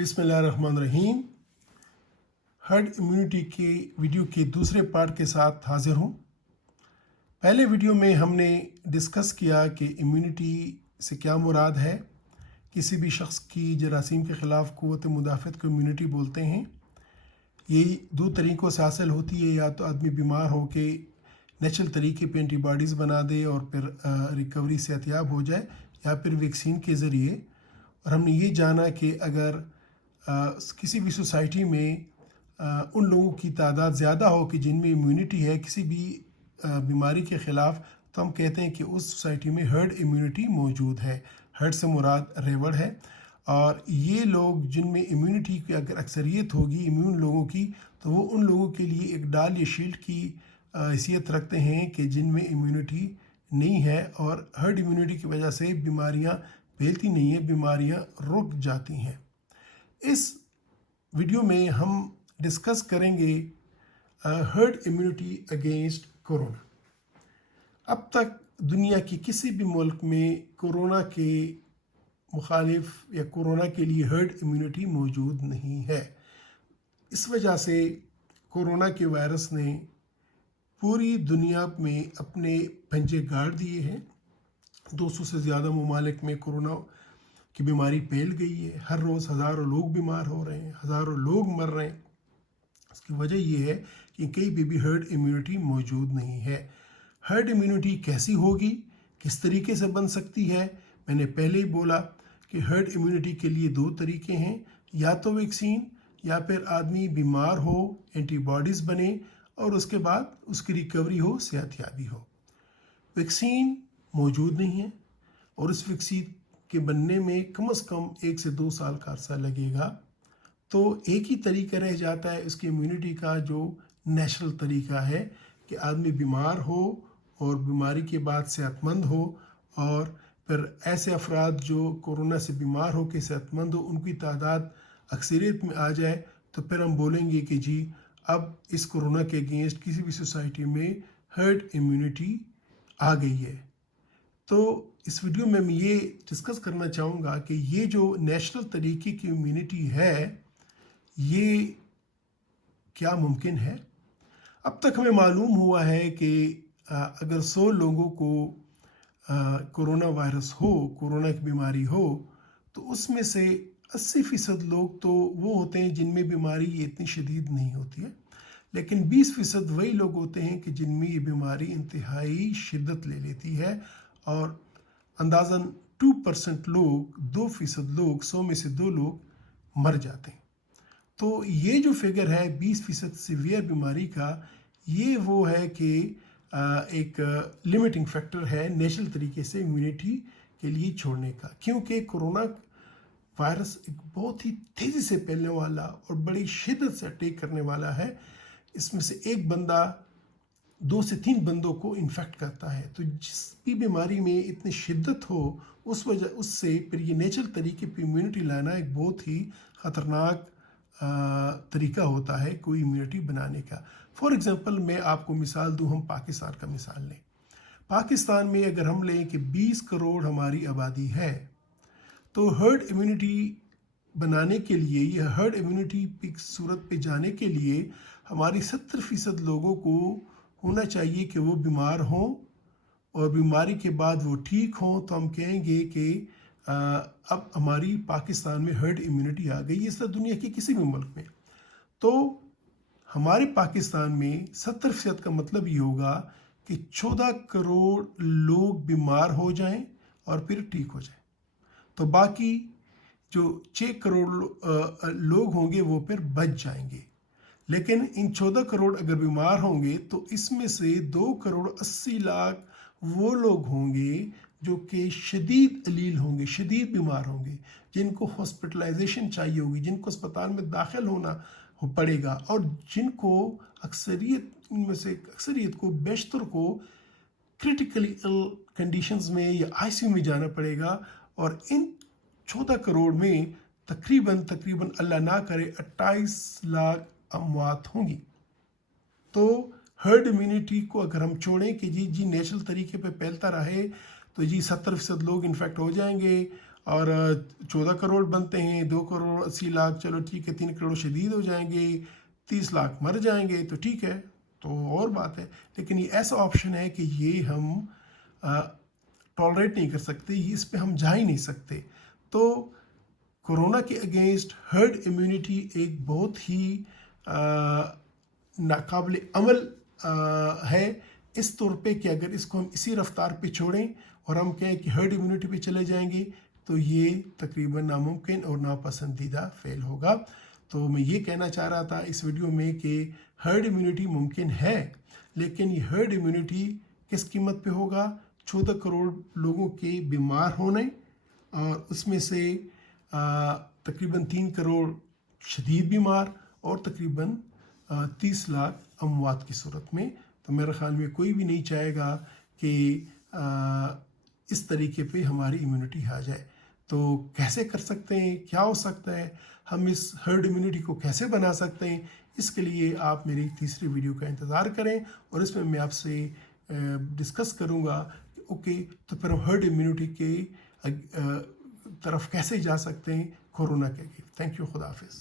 बिस्मिल्लाहिर्रहमानिर्रहीम। Herd immunity के video के दूसरे पार्ट के साथ हाजिर हूँ। पहले वीडियो में हमने डिस्कस किया कि इम्यूनिटी से क्या मुराद है। किसी भी शख्स की जरासीम के ख़िलाफ़ क़ुव्वत मुदाफ़त को इम्यूनिटी बोलते हैं। ये दो तरीक़ों से हासिल होती है, या तो आदमी बीमार हो के नेचुरल तरीके पे एंटीबॉडीज़ बना दे और फिर रिकवरी सेहतयाब हो जाए, या फिर वैक्सीन के ज़रिए। और हमने ये जाना कि अगर किसी भी सोसाइटी में उन लोगों की तादाद ज़्यादा हो कि जिनमें इम्यूनिटी है किसी भी बीमारी के ख़िलाफ़, तो हम कहते हैं कि उस सोसाइटी में हर्ड इम्यूनिटी मौजूद है। हर्ड से मुराद रेवड़ है। और ये लोग जिनमें इम्यूनिटी की अगर अक्सरियत होगी इम्यून लोगों की, तो वो उन लोगों के लिए एक डाल या शील्ड की हैसियत रखते हैं कि जिनमें इम्यूनिटी नहीं है, और हर्ड इम्यूनिटी की वजह से बीमारियां फैलती नहीं है, बीमारियां रुक जाती हैं। इस वीडियो में हम डिस्कस करेंगे हर्ड इम्यूनिटी अगेंस्ट कोरोना। अब तक दुनिया की किसी भी मुल्क में कोरोना के मुखालिफ या कोरोना के लिए हर्ड इम्यूनिटी मौजूद नहीं है। इस वजह से कोरोना के वायरस ने पूरी दुनिया में अपने पंजे गाड़ दिए हैं। 200 से ज़्यादा ममालिक में कोरोना की बीमारी फैल गई है। हर रोज़ हज़ारों लोग बीमार हो रहे हैं, हज़ारों लोग मर रहे हैं। इसकी वजह यह है कि कहीं भी हर्ड इम्यूनिटी मौजूद नहीं है। हर्ड इम्यूनिटी कैसी होगी, किस तरीके से बन सकती है? मैंने पहले ही बोला कि हर्ड इम्यूनिटी के लिए दो तरीके हैं, या तो वैक्सीन, या फिर आदमी बीमार हो, एंटीबॉडीज़ बने और उसके बाद उसकी रिकवरी हो, सेहतयाबी हो। वैक्सीन मौजूद नहीं है, और इस वैक्सीन के बनने में कम से कम 1 से 2 साल का अरसा लगेगा। तो एक ही तरीका रह जाता है इसकी इम्यूनिटी का, जो नेचुरल तरीका है कि आदमी बीमार हो और बीमारी के बाद सेहतमंद हो, और फिर ऐसे अफराद जो कोरोना से बीमार हो के सेहतमंद हो उनकी तादाद अक्सरियत में आ जाए, तो फिर हम बोलेंगे कि जी अब इस कोरोना के अगेंस्ट किसी भी सोसाइटी में हर्ड इम्यूनिटी आ गई है। तो इस वीडियो में मैं ये डिस्कस करना चाहूँगा कि ये जो नेचुरल तरीके की इम्यूनिटी है, ये क्या मुमकिन है? अब तक हमें मालूम हुआ है कि अगर 100 लोगों को कोरोना वायरस हो, कोरोना की बीमारी हो, तो उसमें से 80% लोग तो वो होते हैं जिनमें बीमारी ये इतनी शदीद नहीं होती है, लेकिन 20% वही लोग होते हैं कि जिनमें ये बीमारी इंतहाई शिद्दत ले लेती है, और अंदाज़न 2% लोग, 2% लोग, 100 में से 2 लोग मर जाते हैं। तो ये जो फिगर है 20% सीवियर बीमारी का, ये वो है कि एक लिमिटिंग फैक्टर है नेचुरल तरीके से इम्यूनिटी के लिए छोड़ने का, क्योंकि कोरोना वायरस एक बहुत ही तेज़ी से फैलने वाला और बड़ी शिद्दत से अटैक करने वाला है। इसमें से एक बंदा 2 से 3 बंदों को इन्फेक्ट करता है। तो जिस भी बीमारी में इतनी शिद्दत हो, उससे फिर ये नेचुरल तरीके पर इम्यूनिटी लाना एक बहुत ही ख़तरनाक तरीका होता है कोई इम्यूनिटी बनाने का। फॉर एग्ज़ाम्पल मैं आपको मिसाल दूं, हम पाकिस्तान का मिसाल लें। पाकिस्तान में अगर हम लें कि 20 करोड़ हमारी आबादी है, तो हर्ड इम्यूनिटी बनाने के लिए, यह हर्ड इम्यूनिटी की सूरत पे जाने के लिए हमारी 70% लोगों को होना चाहिए कि वो बीमार हों, और बीमारी के बाद वो ठीक हों, तो हम कहेंगे कि अब हमारी पाकिस्तान में हर्ड इम्यूनिटी आ गई। इस तरह दुनिया के किसी भी मुल्क में, तो हमारे पाकिस्तान में 70% का मतलब ये होगा कि 14 करोड़ लोग बीमार हो जाएं और फिर ठीक हो जाएं। तो बाकी जो 6 करोड़ लोग होंगे वो फिर बच जाएंगे। लेकिन इन 14 करोड़ अगर बीमार होंगे, तो इसमें से 2 करोड़ 80 लाख वो लोग होंगे जो कि शदीद अलील होंगे, शदीद बीमार होंगे, जिनको हॉस्पिटलाइजेशन चाहिए होगी, जिनको अस्पताल में दाखिल होना पड़ेगा, और जिनको अक्सरियत को, बेशतर को क्रिटिकली इल कंडीशंस में या आईसीयू में जाना पड़ेगा। और इन 14 करोड़ में तकरीबन अल्लाह ना करे 28 लाख अमवात होंगी। तो हर्ड इम्यूनिटी को अगर हम छोड़ें कि जी नेचुरल तरीके पे फैलता रहे, तो जी 70% लोग इन्फेक्ट हो जाएंगे اور 14 کروڑ بنتے ہیں, 2 کروڑ 80 لاکھ, چلو ٹھیک ہے, 3 کروڑ شدید ہو جائیں گے, 30 لاکھ مر جائیں گے تو ٹھیک ہے, تو اور بات ہے. لیکن یہ ایسا آپشن ہے کہ یہ ہم ٹالریٹ نہیں کر سکتے, یہ اس پہ ہم جا ہی نہیں سکتے. تو کورونا کے اگینسٹ ہرڈ امیونٹی ایک بہت ہی ناقابل عمل ہے, اس طور پہ کہ اگر اس کو ہم اسی رفتار پہ چھوڑیں اور ہم کہیں کہ ہرڈ امیونٹی پہ چلے جائیں گے تو یہ تقریباً ناممکن اور ناپسندیدہ فعل ہوگا. تو میں یہ کہنا چاہ رہا تھا اس ویڈیو میں کہ ہرڈ امیونٹی ممکن ہے, لیکن یہ ہرڈ امیونٹی کس قیمت پہ ہوگا؟ 14 کروڑ لوگوں کے بیمار ہونے اور اس میں سے تقریباً 3 کروڑ شدید بیمار اور تقریباً 30 لاکھ اموات کی صورت میں. تو میرے خیال میں کوئی بھی نہیں چاہے گا کہ اس طریقے پہ ہماری امیونٹی آ جائے. تو کیسے کر سکتے ہیں, کیا ہو سکتا ہے, ہم اس ہرڈ امیونٹی کو کیسے بنا سکتے ہیں, اس کے لیے آپ میری تیسری ویڈیو کا انتظار کریں اور اس میں آپ سے ڈسکس کروں گا کہ اوکے تو پھر ہم ہرڈ امیونٹی کے طرف کیسے جا سکتے ہیں کورونا کے لیے. تھینک یو, خدا حافظ.